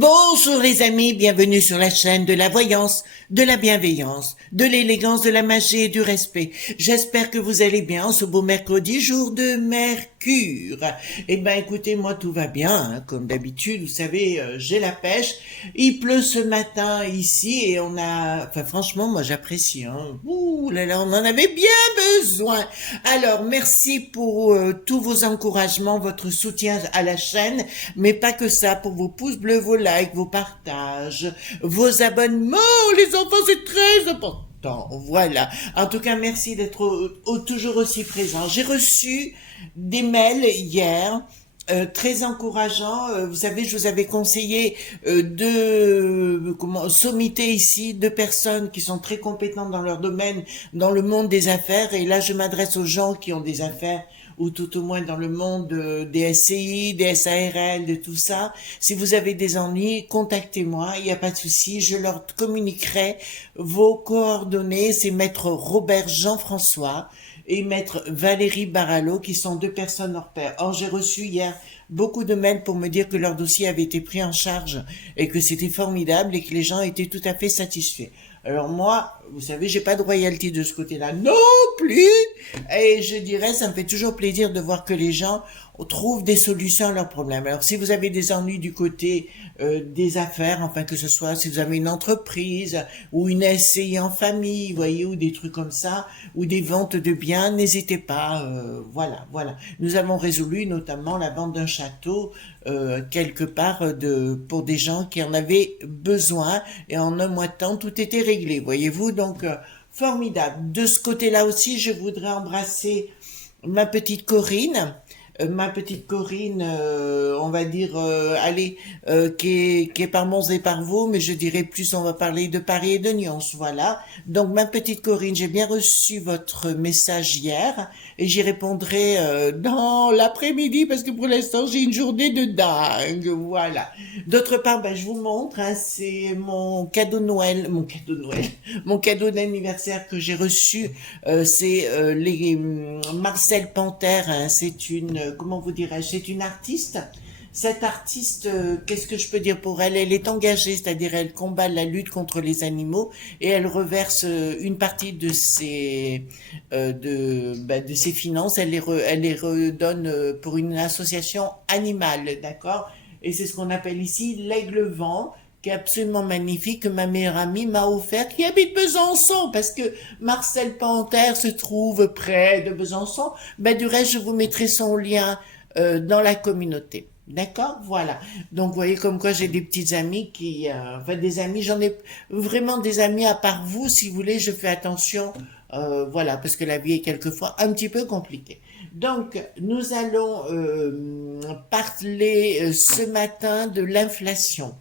Bonjour les amis, bienvenue sur la chaîne de la voyance, de la bienveillance, de l'élégance, de la magie et du respect. J'espère que vous allez bien ce beau mercredi, jour de Mercure. Eh ben écoutez, moi tout va bien, hein, comme d'habitude, vous savez, j'ai la pêche. Il pleut ce matin ici et enfin franchement, moi j'apprécie. Hein. Ouh là là, on en avait bien besoin. Alors merci pour tous vos encouragements, votre soutien à la chaîne, mais pas que ça, pour vos pouces bleus, vos likes, vos partages, vos abonnements, les enfants, c'est très important. Voilà. En tout cas, merci d'être toujours aussi présent. J'ai reçu des mails hier. Très encourageant. Vous savez, je vous avais conseillé sommiter ici deux personnes qui sont très compétentes dans leur domaine, dans le monde des affaires. Et là, je m'adresse aux gens qui ont des affaires, ou tout au moins dans le monde des SCI, des SARL, de tout ça. Si vous avez des ennuis, contactez-moi, il n'y a pas de souci, je leur communiquerai vos coordonnées. C'est maître Robert Jean-François et maître Valérie Barallo, qui sont deux personnes hors pair. Or, j'ai reçu hier beaucoup de mails pour me dire que leur dossier avait été pris en charge et que c'était formidable et que les gens étaient tout à fait satisfaits. Alors moi, vous savez, j'ai pas de royalty de ce côté-là non plus. Et je dirais, ça me fait toujours plaisir de voir que les gens trouvent des solutions à leurs problèmes. Alors si vous avez des ennuis du côté des affaires, enfin que ce soit si vous avez une entreprise ou une SCI en famille, vous voyez, ou des trucs comme ça, ou des ventes de biens, n'hésitez pas. Voilà. Nous avons résolu notamment la vente d'un château quelque part pour des gens qui en avaient besoin, et en un mois de temps tout était réglé, voyez-vous. Donc formidable. De ce côté-là aussi, je voudrais embrasser ma petite Corinne. On va dire, qui est par Mons et par Vaux, mais je dirais plus, on va parler de Paris et de Nyons, voilà. Donc, ma petite Corinne, j'ai bien reçu votre message hier, et j'y répondrai dans l'après-midi, parce que pour l'instant, j'ai une journée de dingue, voilà. D'autre part, je vous montre, hein, c'est mon cadeau de Noël, mon cadeau d'anniversaire que j'ai reçu, c'est les Marcel Panthère, hein, c'est comment vous dirais-je, c'est une artiste. Cette artiste, qu'est-ce que je peux dire pour elle? Elle est engagée, c'est-à-dire elle combat la lutte contre les animaux et elle reverse une partie de de ses finances. Elle les redonne pour une association animale, d'accord? Et c'est ce qu'on appelle ici l'aigle vent, qui est absolument magnifique, que ma meilleure amie m'a offert, qui habite Besançon, parce que Marcel Panthère se trouve près de Besançon. Du reste, je vous mettrai son lien dans la communauté. D'accord? Voilà. Donc, vous voyez comme quoi j'ai des petites amies des amis, j'en ai vraiment des amis à part vous, si vous voulez, je fais attention, voilà, parce que la vie est quelquefois un petit peu compliquée. Donc, nous allons parler ce matin de l'inflation.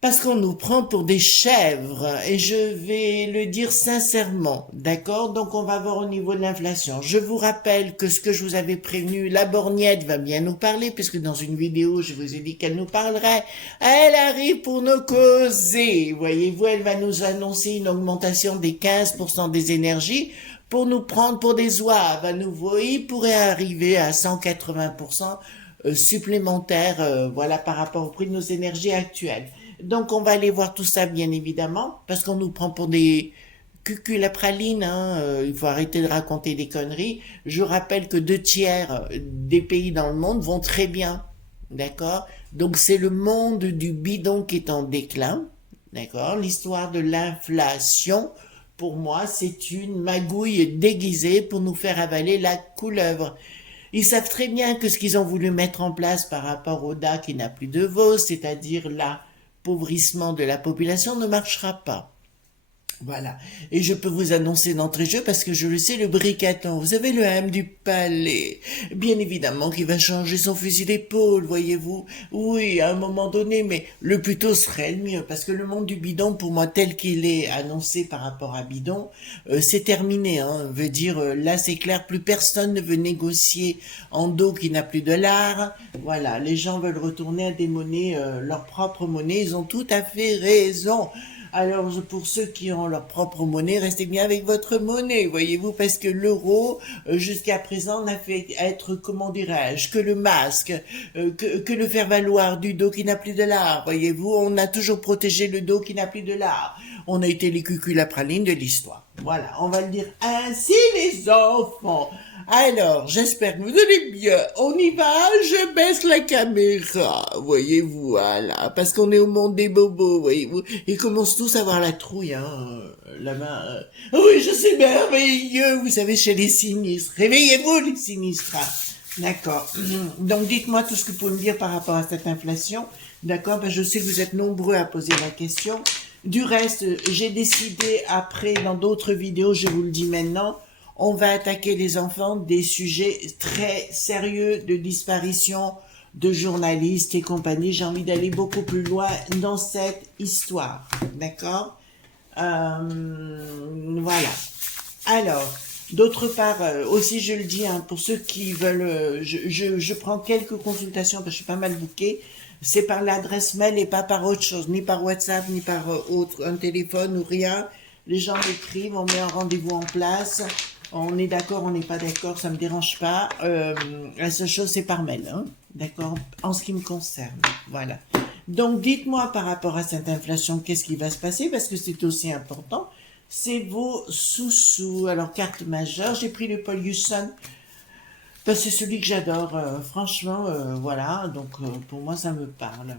Parce qu'on nous prend pour des chèvres, et je vais le dire sincèrement, d'accord? Donc on va voir au niveau de l'inflation. Je vous rappelle que ce que je vous avais prévenu, la borgnette va bien nous parler, puisque dans une vidéo, je vous ai dit qu'elle nous parlerait. Elle arrive pour nous causer, voyez-vous, elle va nous annoncer une augmentation des 15% des énergies, pour nous prendre pour des zouaves. À nouveau, il pourrait arriver à 180% supplémentaires, voilà, par rapport au prix de nos énergies actuelles. Donc, on va aller voir tout ça, bien évidemment, parce qu'on nous prend pour des cuculapralines, hein, il faut arrêter de raconter des conneries. Je rappelle que 2/3 des pays dans le monde vont très bien, d'accord? Donc, c'est le monde du bidon qui est en déclin, d'accord? L'histoire de l'inflation, pour moi, c'est une magouille déguisée pour nous faire avaler la couleuvre. Ils savent très bien que ce qu'ils ont voulu mettre en place par rapport au DA qui n'a plus de veau, c'est-à-dire l'appauvrissement de la population, ne marchera pas. Voilà. Et je peux vous annoncer d'entrée de jeu, parce que je le sais, le bricaton, vous avez le M du palais, bien évidemment, qui va changer son fusil d'épaule, voyez-vous. Oui, à un moment donné, mais le plus tôt serait le mieux, parce que le monde du bidon, pour moi, tel qu'il est annoncé par rapport à bidon, c'est terminé, hein. Veut dire, là, c'est clair, plus personne ne veut négocier en dos qui n'a plus de lard. Voilà, les gens veulent retourner à des monnaies, leur propre monnaie, ils ont tout à fait raison. Alors, pour ceux qui ont leur propre monnaie, restez bien avec votre monnaie, voyez-vous, parce que l'euro, jusqu'à présent, n'a fait être, comment dirais-je, que le masque, que le faire-valoir du dos qui n'a plus de lard, voyez-vous. On a toujours protégé le dos qui n'a plus de lard. On a été les cuculs à praline de l'histoire. Voilà, on va le dire ainsi, les enfants. Alors, j'espère que vous allez bien. On y va, je baisse la caméra, voyez-vous, voilà, parce qu'on est au monde des bobos, voyez-vous. Ils commencent tous à avoir la trouille, hein, là-bas. Oui, je sais, merveilleux, vous savez, chez les sinistres. Réveillez-vous, les sinistres. D'accord. Donc, dites-moi tout ce que vous pouvez me dire par rapport à cette inflation. D'accord, ben, je sais que vous êtes nombreux à poser la question. Du reste, j'ai décidé après, dans d'autres vidéos, je vous le dis maintenant, on va attaquer les enfants des sujets très sérieux de disparition de journalistes et compagnie. J'ai envie d'aller beaucoup plus loin dans cette histoire. D'accord? Voilà. Alors, d'autre part, aussi je le dis, hein, pour ceux qui veulent, je prends quelques consultations parce que je suis pas mal bookée. C'est par l'adresse mail et pas par autre chose, ni par WhatsApp, ni par un téléphone ou rien. Les gens m'écrivent, on met un rendez-vous en place. On est d'accord, on n'est pas d'accord, ça me dérange pas. La seule chose, c'est par mail, hein, d'accord, en ce qui me concerne. Voilà. Donc, dites-moi par rapport à cette inflation, qu'est-ce qui va se passer, parce que c'est aussi important. C'est vos sous-sous. Alors, carte majeure, j'ai pris le Paul Hewson. Ben, c'est celui que j'adore, franchement, voilà, donc pour moi, ça me parle.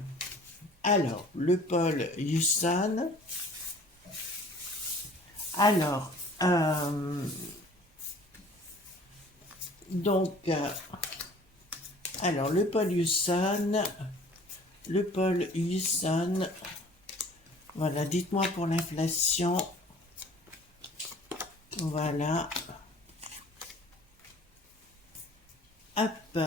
Alors, le Paul Hewson. Alors, donc, alors, le Paul Hewson, voilà, dites-moi pour l'inflation, voilà, hop,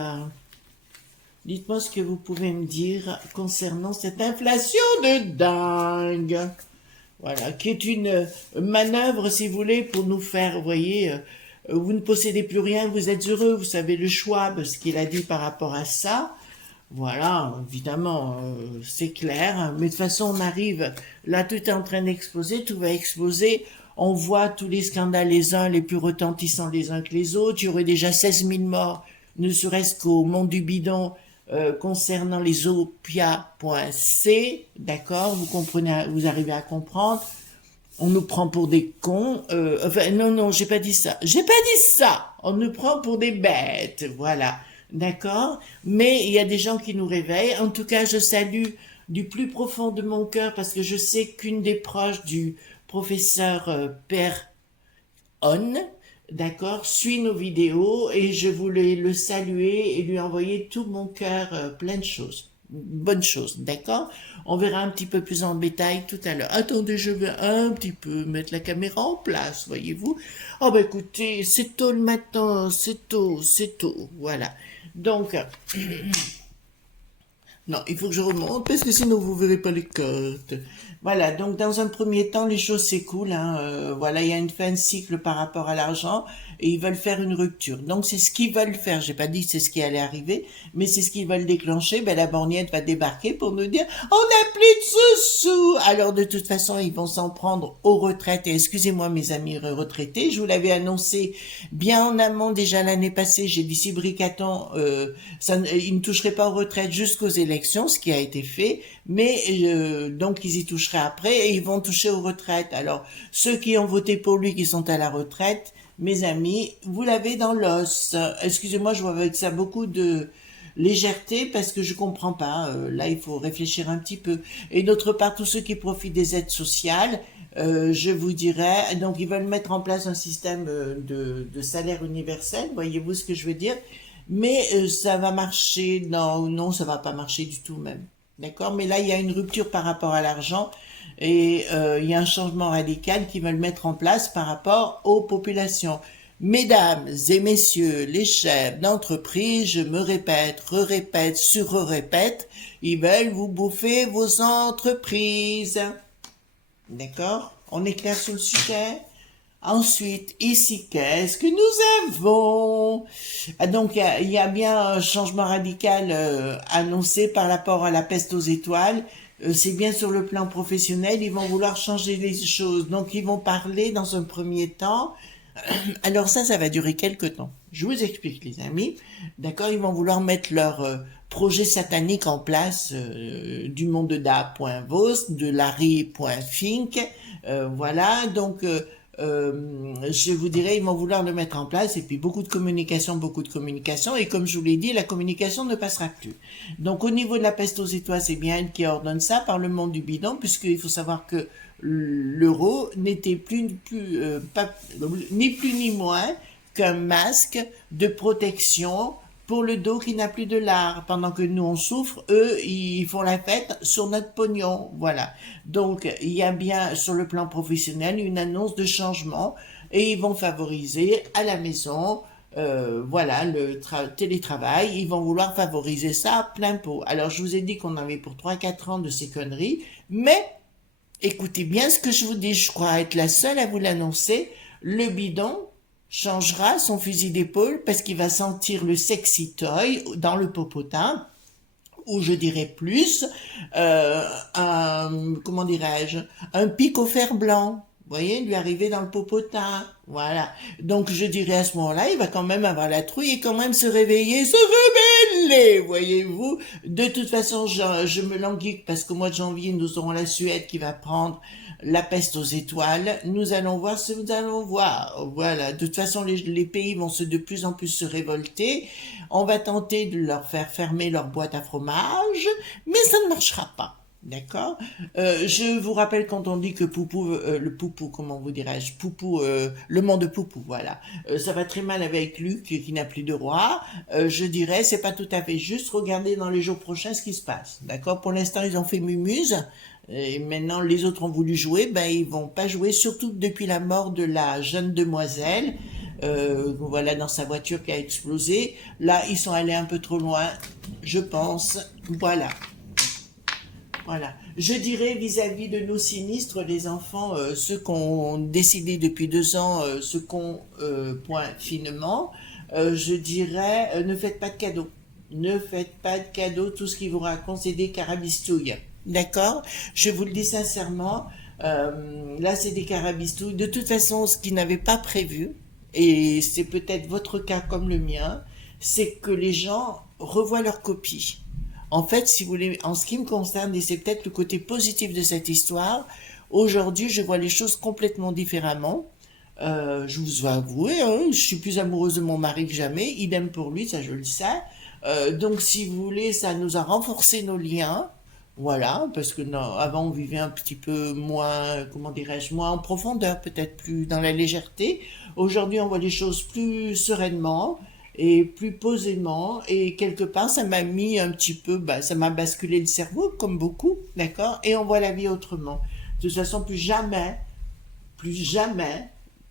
dites-moi ce que vous pouvez me dire concernant cette inflation de dingue, voilà, qui est une manœuvre, si vous voulez, pour nous faire, vous voyez, vous ne possédez plus rien, vous êtes heureux, vous savez le choix, ce qu'il a dit par rapport à ça. Voilà, évidemment, c'est clair. Mais de toute façon, on arrive, là, tout est en train d'exploser, tout va exploser. On voit tous les scandales les uns les plus retentissants les uns que les autres. Il y aurait déjà 16 000 morts, ne serait-ce qu'au monde du bidon, concernant les opiats.c. D'accord, vous comprenez, vous arrivez à comprendre. On nous prend pour des cons. Enfin, non, j'ai pas dit ça. J'ai pas dit ça. On nous prend pour des bêtes. Voilà. D'accord? Mais il y a des gens qui nous réveillent. En tout cas, je salue du plus profond de mon cœur parce que je sais qu'une des proches du professeur Père On, d'accord, suit nos vidéos et je voulais le saluer et lui envoyer tout mon cœur plein de choses. Bonne chose, d'accord? On verra un petit peu plus en détail tout à l'heure. Attendez, je vais un petit peu mettre la caméra en place, voyez-vous. Oh ben écoutez, c'est tôt le matin, c'est tôt, voilà. Donc, non, il faut que je remonte parce que sinon vous verrez pas les cartes. Voilà, donc dans un premier temps, les choses s'écoulent. Hein, voilà, il y a une fin de cycle par rapport à l'argent et ils veulent faire une rupture. Donc c'est ce qu'ils veulent faire. J'ai pas dit que c'est ce qui allait arriver, mais c'est ce qu'ils veulent déclencher. Ben la borgnette va débarquer pour nous dire on n'a plus de sous-sous. Alors de toute façon, ils vont s'en prendre aux retraites. Et excusez-moi mes amis retraités, je vous l'avais annoncé bien en amont déjà l'année passée. J'ai dit si Bricaton, ils ne toucheraient pas aux retraites jusqu'aux élections, ce qui a été fait. Mais donc ils y toucheraient après et ils vont toucher aux retraites. Alors ceux qui ont voté pour lui, qui sont à la retraite, mes amis, vous l'avez dans l'os. Excusez-moi, je vois avec ça beaucoup de légèreté parce que je comprends pas. Là, il faut réfléchir un petit peu. Et d'autre part, tous ceux qui profitent des aides sociales, je vous dirais, donc ils veulent mettre en place un système de salaire universel. Voyez-vous ce que je veux dire? Mais ça va marcher. Non, ça va pas marcher du tout même. D'accord? Mais là, il y a une rupture par rapport à l'argent et il y a un changement radical qu'ils veulent mettre en place par rapport aux populations. Mesdames et messieurs, les chefs d'entreprise, je me répète, répète, sur-répète, ils veulent vous bouffer vos entreprises. D'accord? On est clair sur le sujet? Ensuite, ici, qu'est-ce que nous avons? Donc, il y a bien un changement radical annoncé par rapport à la peste aux étoiles c'est bien sur le plan professionnel, ils vont vouloir changer les choses. Donc, ils vont parler dans un premier temps. Alors ça va durer quelques temps. Je vous explique, les amis. D'accord, ils vont vouloir mettre leur projet satanique en place du monde de Da.vos, de Larry.fink. Voilà, donc je vous dirais, ils vont vouloir le mettre en place et puis beaucoup de communication. Et comme je vous l'ai dit, la communication ne passera plus. Donc au niveau de la peste aux étoiles, c'est bien elle qui ordonne ça par le monde du bidon, puisqu'il faut savoir que l'euro n'était ni plus ni moins qu'un masque de protection pour le dos qui n'a plus de lard. Pendant que nous on souffre, eux ils font la fête sur notre pognon. Voilà. Donc il y a bien sur le plan professionnel une annonce de changement et ils vont favoriser à la maison. Voilà, le télétravail, ils vont vouloir favoriser ça à plein pot. Alors je vous ai dit qu'on avait pour 3-4 ans de ces conneries, mais écoutez bien ce que je vous dis, je crois être la seule à vous l'annoncer. Le bidon changera son fusil d'épaule parce qu'il va sentir le sexy toy dans le popotin, ou je dirais plus, comment dirais-je, un pic au fer blanc. Vous voyez, lui arriver dans le popotin. Voilà. Donc, je dirais à ce moment-là, il va quand même avoir la trouille et quand même se réveiller, se rebeller, voyez-vous. De toute façon, je me languis parce qu'au mois de janvier, nous aurons la Suède qui va prendre la peste aux étoiles. Nous allons voir ce que nous allons voir. Voilà. De toute façon, les pays vont de plus en plus se révolter. On va tenter de leur faire fermer leur boîte à fromage, mais ça ne marchera pas. D'accord. Je vous rappelle quand on dit que Poupou, le Poupou, comment vous dirais-je, Poupou, le monde de Poupou, voilà. Ça va très mal avec Luc qui n'a plus de roi. Je dirais, c'est pas tout à fait juste. Regardez dans les jours prochains ce qui se passe. D'accord. Pour l'instant, ils ont fait Mumuse. Et maintenant, les autres ont voulu jouer. Ben, ils vont pas jouer, surtout depuis la mort de la jeune demoiselle. Voilà, dans sa voiture qui a explosé. Là, ils sont allés un peu trop loin, je pense. Voilà. Voilà. Je dirais vis-à-vis de nos sinistres, les enfants, ceux qui ont décidé depuis 2 ans, ce qu'on point finement, je dirais, ne faites pas de cadeaux. Ne faites pas de cadeaux, tout ce qui vous raconte, c'est des carabistouilles. D'accord? Je vous le dis sincèrement, là c'est des carabistouilles. De toute façon, ce qu'ils n'avaient pas prévu, et c'est peut-être votre cas comme le mien, c'est que les gens revoient leur copie. En fait, si vous voulez, en ce qui me concerne, et c'est peut-être le côté positif de cette histoire, aujourd'hui, je vois les choses complètement différemment. Je vous avouer, hein, je suis plus amoureuse de mon mari que jamais, idem pour lui, ça je le sais. Donc, si vous voulez, ça nous a renforcé nos liens. Voilà, parce que non, avant on vivait un petit peu moins, comment dirais-je, moins en profondeur, peut-être plus dans la légèreté. Aujourd'hui, on voit les choses plus sereinement et plus posément, et quelque part ça m'a mis un petit peu, ça m'a basculé le cerveau comme beaucoup, d'accord, et on voit la vie autrement. De toute façon, plus jamais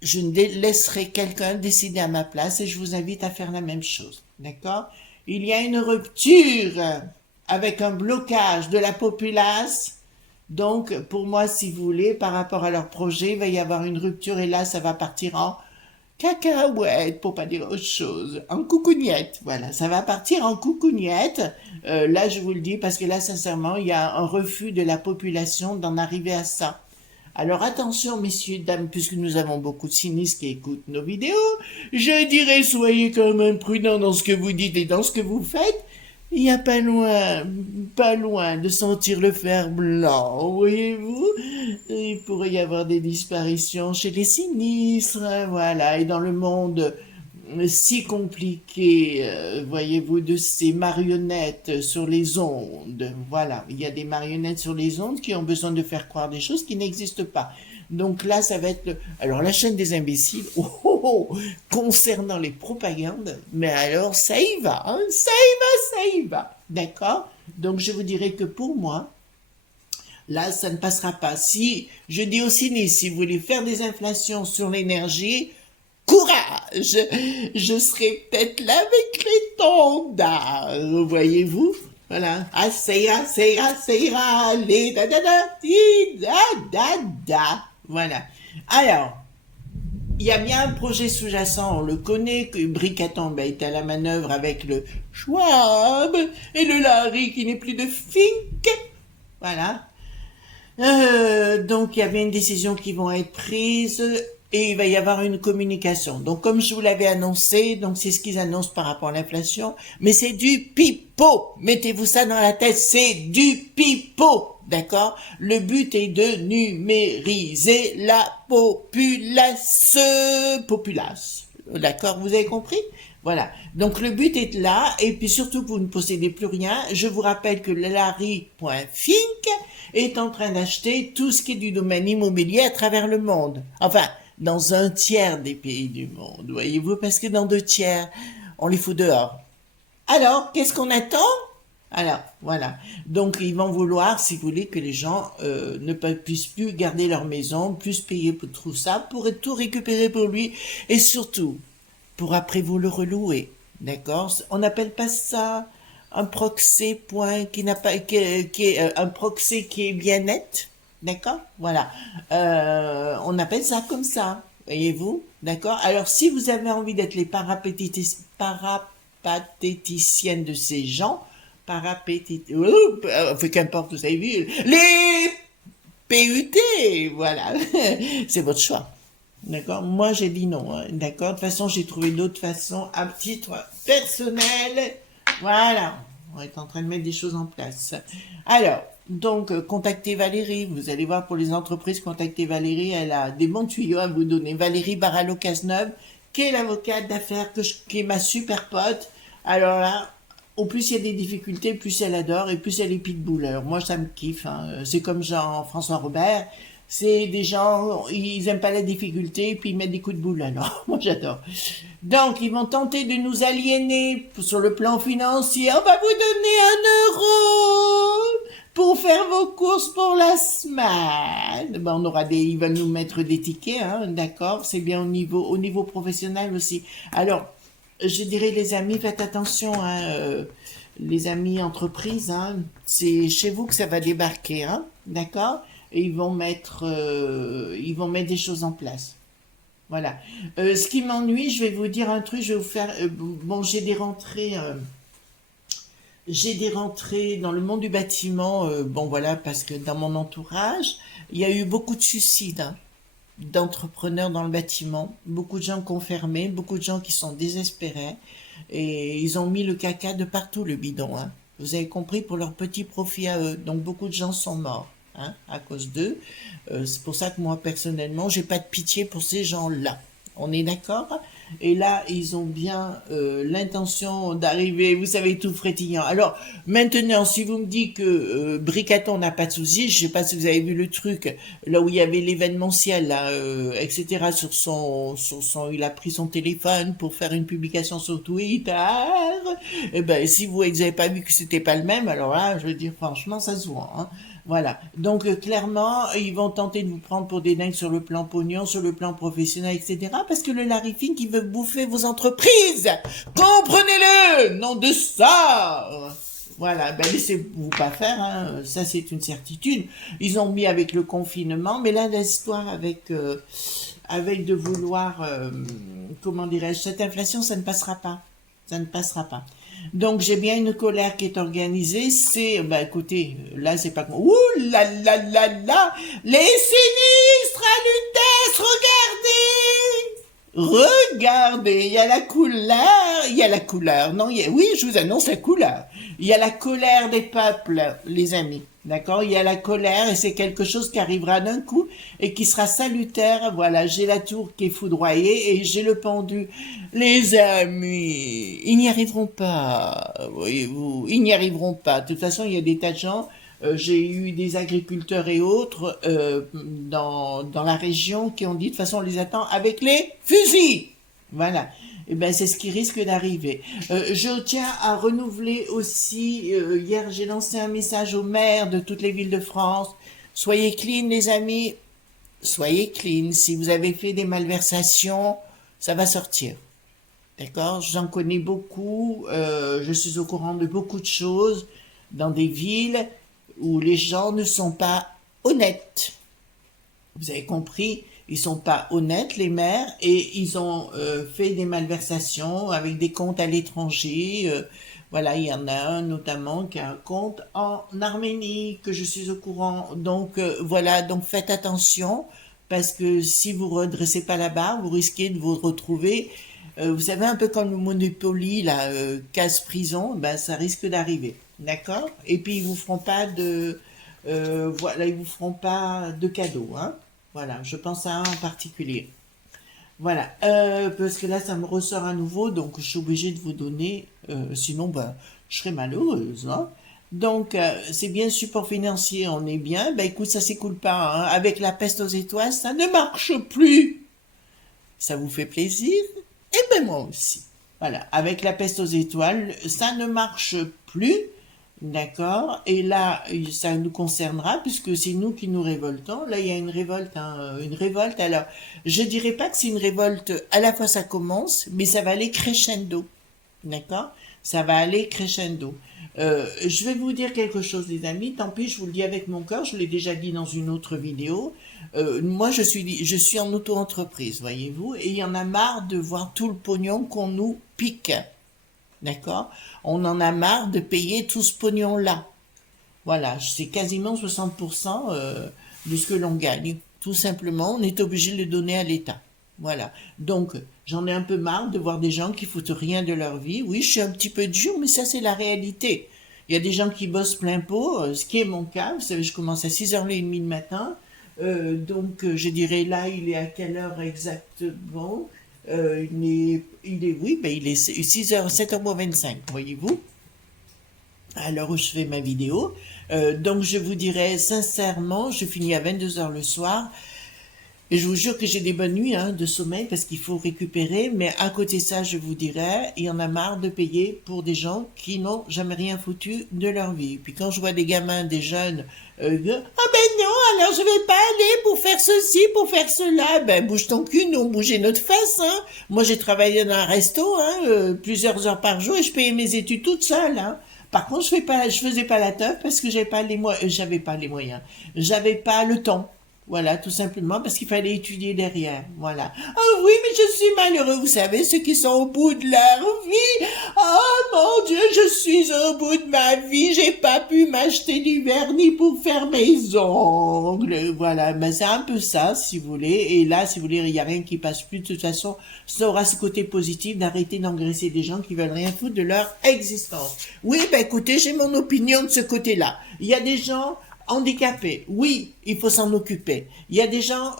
je ne laisserai quelqu'un décider à ma place, et je vous invite à faire la même chose, d'accord. Il y a une rupture avec un blocage de la populace. Donc pour moi, si vous voulez, par rapport à leur projet, il va y avoir une rupture, et là ça va partir en cacahuète, pour pas dire autre chose, en coucougnette, voilà, ça va partir en coucougnette, là je vous le dis, parce que là sincèrement, il y a un refus de la population d'en arriver à ça. Alors attention messieurs, dames, puisque nous avons beaucoup de cynistes qui écoutent nos vidéos, je dirais soyez quand même prudents dans ce que vous dites et dans ce que vous faites. Il n'y a pas loin de sentir le fer blanc, voyez-vous. Il pourrait y avoir des disparitions chez les sinistres, hein, voilà. Et dans le monde si compliqué, voyez-vous, de ces marionnettes sur les ondes, voilà. Il y a des marionnettes sur les ondes qui ont besoin de faire croire des choses qui n'existent pas. Donc là, ça va être alors la chaîne des imbéciles, concernant les propagandes, mais alors ça y va, hein, ça y va, d'accord. Donc je vous dirais que pour moi, là, ça ne passera pas. Si, je dis aux cynistes, si vous voulez faire des inflations sur l'énergie, courage, je serai peut-être là avec les tondards, voyez-vous. Voilà. Ah, ça ira, allez, da. Voilà. Alors, il y a bien un projet sous-jacent, on le connaît, que Bricatombe est à la manœuvre avec le Schwab et le Larry qui n'est plus de Fink. Voilà. Donc il y avait une décision qui va être prise et il va y avoir une communication. Donc comme je vous l'avais annoncé, donc c'est ce qu'ils annoncent par rapport à l'inflation, mais c'est du pipeau. Mettez-vous ça dans la tête, c'est du pipeau. D'accord? Le but est de numériser la populace. D'accord? Vous avez compris? Voilà. Donc le but est là, et puis surtout que vous ne possédez plus rien. Je vous rappelle que Larry.Fink est en train d'acheter tout ce qui est du domaine immobilier à travers le monde. Enfin, dans un tiers des pays du monde, voyez-vous, parce que dans 2 tiers, on les fout dehors. Alors, qu'est-ce qu'on attend? Alors, voilà. Donc, ils vont vouloir, si vous voulez, que les gens puissent plus garder leur maison, plus payer pour tout ça, pour tout récupérer pour lui, et surtout, pour après vous le relouer. D'accord? On n'appelle pas ça un proxy point qui n'a pas qui est un proxy qui est bien net. D'accord? Voilà. On appelle ça comme ça. Voyez-vous? D'accord? Alors, si vous avez envie d'être les parapatéticiennes de ces gens, qu'importe, vous avez vu, les PUT, voilà. C'est votre choix. D'accord? Moi, j'ai dit non. Hein. D'accord? De toute façon, j'ai trouvé d'autres façons à titre personnel. Voilà. On est en train de mettre des choses en place. Alors, donc, contactez Valérie. Vous allez voir pour les entreprises, contactez Valérie. Elle a des bons tuyaux à vous donner. Valérie Barallo-Cazeneuve, qui est l'avocate d'affaires, qui est ma super pote. Alors là, au plus il y a des difficultés, plus elle adore et plus elle est pitbuller. Moi, ça me kiffe. Hein. C'est comme Jean-François Robert. C'est des gens, ils aiment pas la difficulté, puis ils mettent des coups de boule. Alors, moi, j'adore. Donc, ils vont tenter de nous aliéner sur le plan financier. On va vous donner 1 euro pour faire vos courses pour la semaine. Ben, on aura ils veulent nous mettre des tickets, hein, d'accord. C'est bien au niveau professionnel aussi. Alors, je dirais les amis, faites attention, hein, les amis entreprises, hein, c'est chez vous que ça va débarquer, hein, d'accord? Et ils vont mettre des choses en place. Voilà. Ce qui m'ennuie, je vais vous dire un truc, je vais vous faire, bon, j'ai des rentrées dans le monde du bâtiment, bon voilà, parce que dans mon entourage, il y a eu beaucoup de suicides, hein, d'entrepreneurs dans le bâtiment, beaucoup de gens confirmés, beaucoup de gens qui sont désespérés, et ils ont mis le caca de partout, le bidon, hein. Vous avez compris, pour leur petit profit à eux. Donc beaucoup de gens sont morts, hein, à cause d'eux. C'est pour ça que moi, personnellement, j'ai pas de pitié pour ces gens-là. On est d'accord? Et là, ils ont bien l'intention d'arriver, vous savez, tout frétillant. Alors, maintenant, si vous me dites que Bricaton n'a pas de soucis, je sais pas si vous avez vu le truc, là où il y avait l'événementiel, là, etc., il a pris son téléphone pour faire une publication sur Twitter. Eh ben, si vous n'avez pas vu que c'était pas le même, alors là, je veux dire, franchement, ça se voit, hein. Voilà. Donc clairement, ils vont tenter de vous prendre pour des dingues sur le plan pognon, sur le plan professionnel, etc. Parce que le Larry Fink, il veut bouffer vos entreprises. Comprenez-le, nom de ça. Voilà, ben laissez-vous pas faire, hein. Ça c'est une certitude. Ils ont mis avec le confinement, mais là l'histoire avec de vouloir, comment dirais-je, cette inflation, ça ne passera pas. Ça ne passera pas. Donc j'ai bien une colère qui est organisée. C'est, bah écoutez, là c'est pas. Ouh là là là là, les sinistres à l'UTES, regardez, regardez, il y a la couleur. Non, oui, je vous annonce la couleur. Il y a la colère des peuples, les amis. D'accord? Il y a la colère et c'est quelque chose qui arrivera d'un coup et qui sera salutaire. Voilà, j'ai la tour qui est foudroyée et j'ai le pendu. Les amis, ils n'y arriveront pas. Voyez-vous, ils n'y arriveront pas. De toute façon, il y a des tas de gens. J'ai eu des agriculteurs et autres dans la région qui ont dit de toute façon on les attend avec les fusils. Voilà. Eh ben, c'est ce qui risque d'arriver. Je tiens à renouveler aussi, hier j'ai lancé un message aux maires de toutes les villes de France. Soyez clean les amis, soyez clean. Si vous avez fait des malversations, ça va sortir. D'accord? J'en connais beaucoup, je suis au courant de beaucoup de choses dans des villes où les gens ne sont pas honnêtes. Vous avez compris? Ils sont pas honnêtes, les maires, et ils ont fait des malversations avec des comptes à l'étranger. Voilà, il y en a un notamment qui a un compte en Arménie, que je suis au courant. Donc voilà, donc faites attention, parce que si vous redressez pas la barre, vous risquez de vous retrouver, vous savez, un peu comme le Monopoly, là, casse-prison, ben ça risque d'arriver. D'accord? Et puis ils vous feront pas de, voilà, ils vous feront pas de cadeaux, hein. Voilà, je pense à un en particulier. Voilà, parce que là, ça me ressort à nouveau, donc je suis obligée de vous donner, sinon, ben, je serais malheureuse, hein. Donc, c'est bien support financier, on est bien. Ben, écoute, ça s'écoule pas, hein. Avec la peste aux étoiles, ça ne marche plus. Ça vous fait plaisir? Eh ben, moi aussi. Voilà, avec la peste aux étoiles, ça ne marche plus. D'accord. Et là, ça nous concernera puisque c'est nous qui nous révoltons. Là, il y a une révolte, hein, une révolte. Alors, je dirais pas que c'est une révolte. À la fois, ça commence, mais ça va aller crescendo. D'accord? Ça va aller crescendo. Je vais vous dire quelque chose, les amis. Tant pis, je vous le dis avec mon cœur. Je l'ai déjà dit dans une autre vidéo. Moi, je suis en auto-entreprise, voyez-vous, et il y en a marre de voir tout le pognon qu'on nous pique. D'accord? On en a marre de payer tout ce pognon-là. Voilà, c'est quasiment 60% de ce que l'on gagne. Tout simplement, on est obligé de le donner à l'État. Voilà. Donc, j'en ai un peu marre de voir des gens qui foutent rien de leur vie. Oui, je suis un petit peu dur, mais ça, c'est la réalité. Il y a des gens qui bossent plein pot, ce qui est mon cas. Vous savez, je commence à 6h30 le matin. Donc, je dirais là, il est à quelle heure exactement? Oui, ben, il est 6h, 7h25, voyez-vous, à l'heure où je fais ma vidéo. Donc, je vous dirais sincèrement, je finis à 22h le soir. Et je vous jure que j'ai des bonnes nuits, hein, de sommeil parce qu'il faut récupérer. Mais à côté de ça, je vous dirais, il y en a marre de payer pour des gens qui n'ont jamais rien foutu de leur vie. Puis quand je vois des gamins, des jeunes, ah ben non, alors je vais pas aller pour faire ceci, pour faire cela. Ben bouge ton cul, nous on bougeait notre face. Hein. Moi j'ai travaillé dans un resto, hein, plusieurs heures par jour et je payais mes études toute seule. Hein. Par contre, je faisais pas la teuf parce que j'avais pas les moyens, j'avais pas le temps. Voilà, tout simplement parce qu'il fallait étudier derrière. Voilà. Ah oui, mais je suis malheureux. Vous savez, ceux qui sont au bout de leur vie. Oh mon Dieu, je suis au bout de ma vie. J'ai pas pu m'acheter du vernis pour faire mes ongles. Voilà, mais c'est un peu ça, si vous voulez. Et là, si vous voulez, il n'y a rien qui passe plus. De toute façon, ça aura ce côté positif d'arrêter d'engraisser des gens qui veulent rien foutre de leur existence. Oui, ben écoutez, j'ai mon opinion de ce côté-là. Il y a des gens handicapés, oui, il faut s'en occuper. Il y a des gens,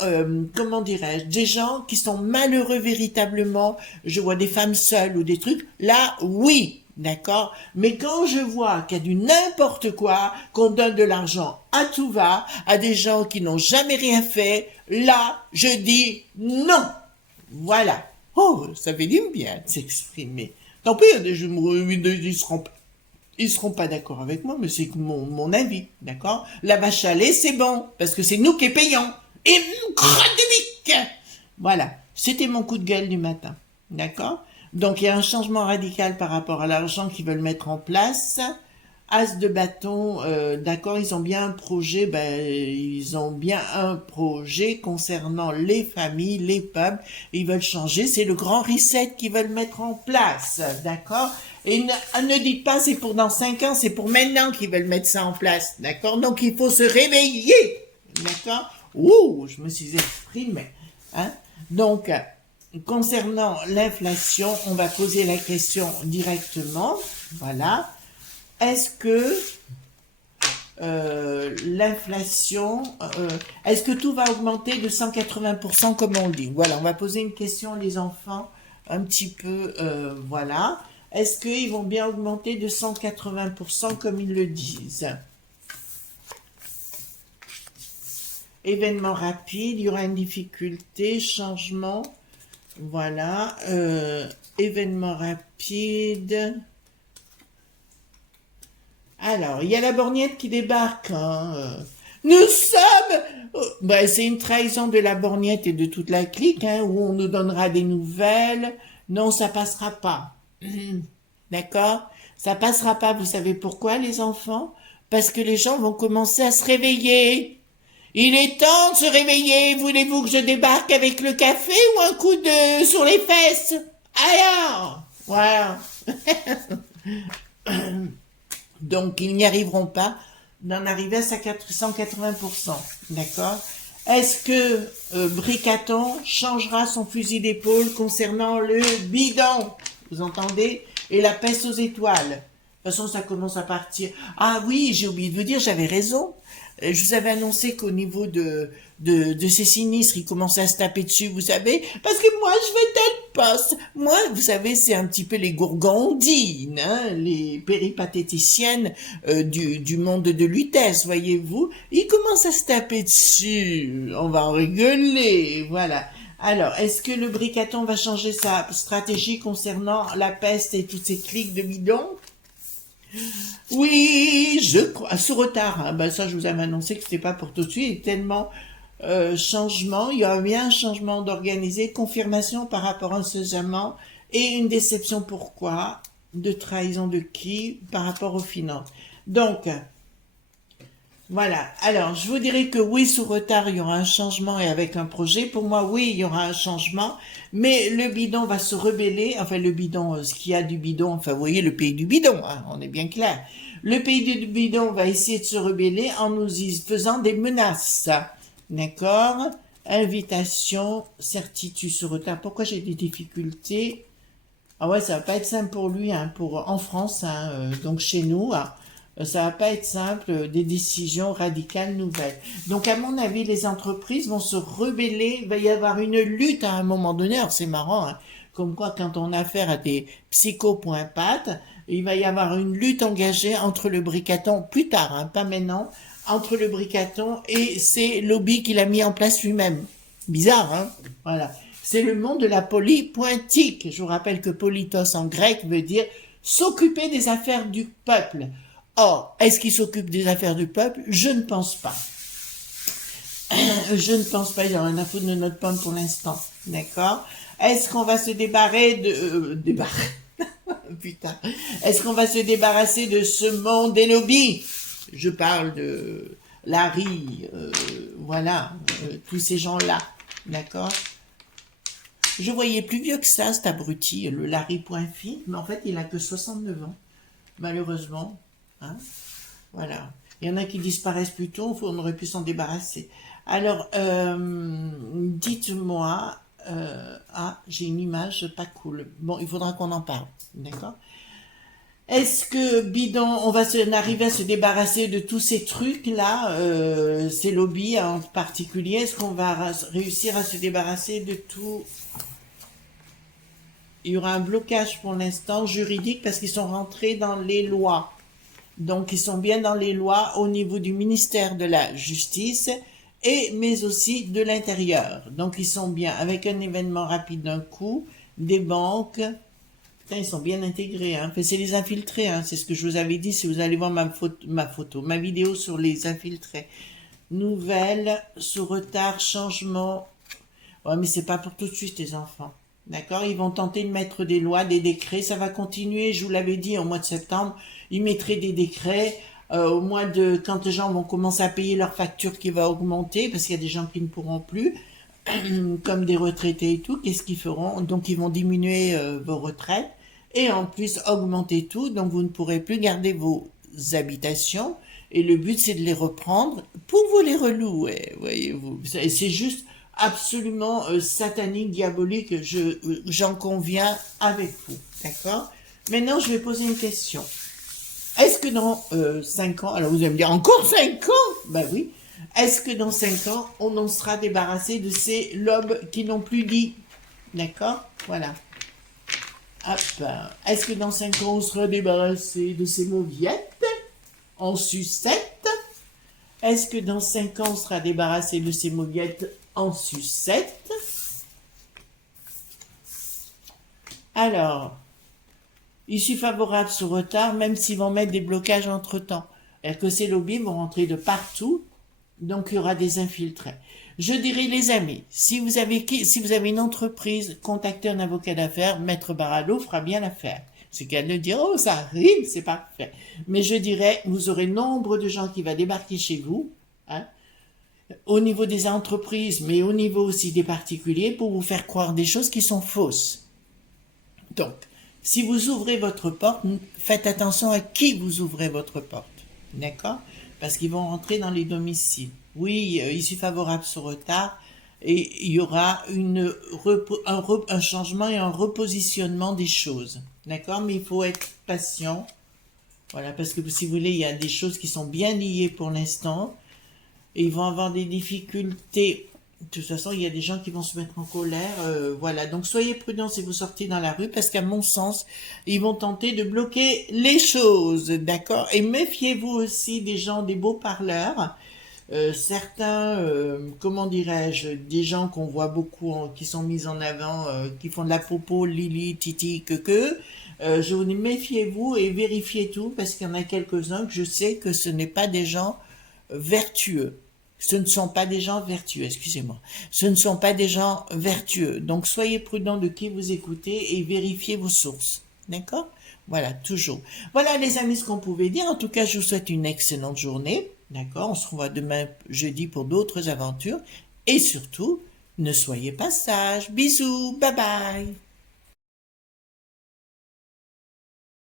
comment dirais-je, des gens qui sont malheureux véritablement. Je vois des femmes seules ou des trucs. Là, oui, d'accord. Mais quand je vois qu'il y a du n'importe quoi, qu'on donne de l'argent à tout va, à des gens qui n'ont jamais rien fait, là, je dis non. Voilà. Oh, ça fait du bien de s'exprimer. Tant pis, ils seront pas d'accord avec moi, mais c'est mon avis, d'accord? La vache à lait, c'est bon, parce que c'est nous qui payons. Et crotte de bique. Voilà, c'était mon coup de gueule du matin, d'accord? Donc il y a un changement radical par rapport à l'argent qu'ils veulent mettre en place. As de bâton, d'accord, ils ont bien un projet, ils ont bien un projet concernant les familles, les peuples, ils veulent changer, c'est le grand reset qu'ils veulent mettre en place, d'accord? Et ne dites pas c'est pour dans 5 ans, c'est pour maintenant qu'ils veulent mettre ça en place, d'accord? Donc il faut se réveiller, d'accord? Ouh, je me suis exprimée, hein? Donc, concernant l'inflation, on va poser la question directement, voilà. Est-ce que l'inflation, est-ce que tout va augmenter de 180% comme on dit? Voilà, on va poser une question les enfants, un petit peu, voilà. Est-ce qu'ils vont bien augmenter de 180% comme ils le disent? Événement rapide, il y aura une difficulté, changement, voilà. Événement rapide. Alors, il y a la borgnette qui débarque. Hein. Nous sommes... c'est une trahison de la borgnette et de toute la clique, hein, où on nous donnera des nouvelles. Non, ça passera pas. D'accord? Ça passera pas. Vous savez pourquoi, les enfants? Parce que les gens vont commencer à se réveiller. Il est temps de se réveiller. Voulez-vous que je débarque avec le café ou un coup de sur les fesses? Alors, voilà. Donc, ils n'y arriveront pas d'en arriver à 180%. D'accord? Est-ce que Bricaton changera son fusil d'épaule concernant le bidon? Vous entendez? Et la peste aux étoiles. De toute façon, ça commence à partir. Ah oui, j'ai oublié de vous dire, j'avais raison. Je vous avais annoncé qu'au niveau de ces sinistres, ils commençaient à se taper dessus, vous savez, parce que moi, je veux tel poste. Moi, vous savez, c'est un petit peu les gourgandines, hein, les péripatéticiennes du monde de Lutèce, voyez-vous. Ils commencent à se taper dessus. On va en rigoler, voilà. Alors, est-ce que le Bricaton va changer sa stratégie concernant la peste et toutes ces cliques de bidon? Oui, je crois, sous retard, hein. Ben ça, je vous avais annoncé que c'était pas pour tout de suite, tellement changement, il y a bien un changement d'organiser, confirmation par rapport à ce diamant et une déception pourquoi, de trahison de qui par rapport aux finances. Donc, voilà. Alors, je vous dirais que oui, sous retard, il y aura un changement et avec un projet. Pour moi, oui, il y aura un changement, mais le bidon va se rebeller. Enfin, le bidon, ce qu'il y a du bidon, enfin, vous voyez, le pays du bidon, hein, on est bien clair. Le pays du bidon va essayer de se rebeller en nous y faisant des menaces. D'accord? Invitation, certitude sur retard. Pourquoi j'ai des difficultés? Ah ouais, ça va pas être simple pour lui, hein, en France, hein, donc chez nous, hein. Ça va pas être simple, des décisions radicales nouvelles. Donc, à mon avis, les entreprises vont se rebeller, il va y avoir une lutte à un moment donné. Alors, c'est marrant, hein, comme quoi, quand on a affaire à des psycho.pat, il va y avoir une lutte engagée entre le Bricaton, plus tard, hein, pas maintenant, entre le Bricaton et ces lobbies qu'il a mis en place lui-même. Bizarre, hein? Voilà. C'est le monde de la polypointique. Je vous rappelle que politos en grec veut dire s'occuper des affaires du peuple. Or, est-ce qu'il s'occupe des affaires du peuple? Je ne pense pas. Je ne pense pas, il y a rien à foutre de notre pomme pour l'instant. D'accord? Est-ce qu'on va se débarrasser putain. Est-ce qu'on va se débarrasser de ce monde des lobbies? Je parle de Larry, voilà, tous ces gens-là. D'accord? Je voyais plus vieux que ça, cet abruti, le Larry Poinfi, mais en fait, il a que 69 ans, malheureusement. Hein, voilà. Il y en a qui disparaissent plus tôt, on aurait pu s'en débarrasser. Alors, dites-moi, ah, j'ai une image pas cool. Bon, il faudra qu'on en parle, d'accord? Est-ce que bidon, on va arriver à se débarrasser de tous ces trucs-là, ces lobbies en particulier? Est-ce qu'on va réussir à se débarrasser de tout? Il y aura un blocage pour l'instant juridique parce qu'ils sont rentrés dans les lois. Donc, ils sont bien dans les lois au niveau du ministère de la Justice, mais aussi de l'Intérieur. Donc, ils sont bien avec un événement rapide d'un coup, des banques. Putain, ils sont bien intégrés. Hein. Enfin, c'est les infiltrés, hein. C'est ce que je vous avais dit si vous allez voir ma vidéo sur les infiltrés. Nouvelle, sous retard, changement. Ouais, mais c'est pas pour tout de suite, les enfants. D'accord? Ils vont tenter de mettre des lois, des décrets. Ça va continuer, je vous l'avais dit, au mois de septembre. Ils mettraient des décrets. Au mois de... Quand les gens vont commencer à payer leur facture qui va augmenter, parce qu'il y a des gens qui ne pourront plus, comme des retraités et tout, qu'est-ce qu'ils feront? Donc, ils vont diminuer vos retraites et en plus augmenter tout. Donc, vous ne pourrez plus garder vos habitations. Et le but, c'est de les reprendre pour vous les relouer, voyez-vous. Et c'est juste absolument satanique, diabolique, j'en conviens avec vous, d'accord? Maintenant, je vais poser une question. Est-ce que dans 5 ans, alors vous allez me dire, encore 5 ans? Ben oui. Est-ce que dans 5 ans, on en sera débarrassé de ces lobes qui n'ont plus dit? D'accord? Voilà. Hop. Est-ce que dans 5 ans, on sera débarrassé de ces mauviettes en sucette? Est-ce que dans 5 ans, on sera débarrassé de ces mauviettes en sucette? Alors, issue favorable sous retard, même s'ils vont mettre des blocages entre-temps. Et que ces lobbies vont rentrer de partout, donc il y aura des infiltrés. Je dirais, les amis, si vous avez une entreprise, contactez un avocat d'affaires, Maître Baralo fera bien l'affaire. C'est qu'elle ne dira, oh, ça arrive, c'est parfait. Mais je dirais, vous aurez nombre de gens qui vont débarquer chez vous, hein, au niveau des entreprises, mais au niveau aussi des particuliers, pour vous faire croire des choses qui sont fausses. Donc, Si vous ouvrez votre porte, faites attention à qui vous ouvrez votre porte. D'accord? Parce qu'ils vont rentrer dans les domiciles. Oui, issue favorable sur retard. Et il y aura un changement et un repositionnement des choses. D'accord? Mais il faut être patient. Voilà, parce que si vous voulez, il y a des choses qui sont bien liées pour l'instant. Et ils vont avoir des difficultés. De toute façon, il y a des gens qui vont se mettre en colère. Voilà, donc soyez prudents si vous sortez dans la rue, parce qu'à mon sens, ils vont tenter de bloquer les choses, d'accord? Et méfiez-vous aussi des gens, des beaux parleurs. Certains, comment dirais-je, des gens qu'on voit beaucoup, qui sont mis en avant, qui font de la popo, lili, titi, que. Je vous dis, méfiez-vous et vérifiez tout, parce qu'il y en a quelques-uns que je sais que ce n'est pas des gens vertueux. Ce ne sont pas des gens vertueux, excusez-moi. Ce ne sont pas des gens vertueux. Donc soyez prudents de qui vous écoutez et vérifiez vos sources. D'accord? Voilà, toujours. Voilà les amis ce qu'on pouvait dire. En tout cas, je vous souhaite une excellente journée. D'accord? On se revoit demain jeudi pour d'autres aventures. Et surtout, ne soyez pas sages. Bisous, bye bye.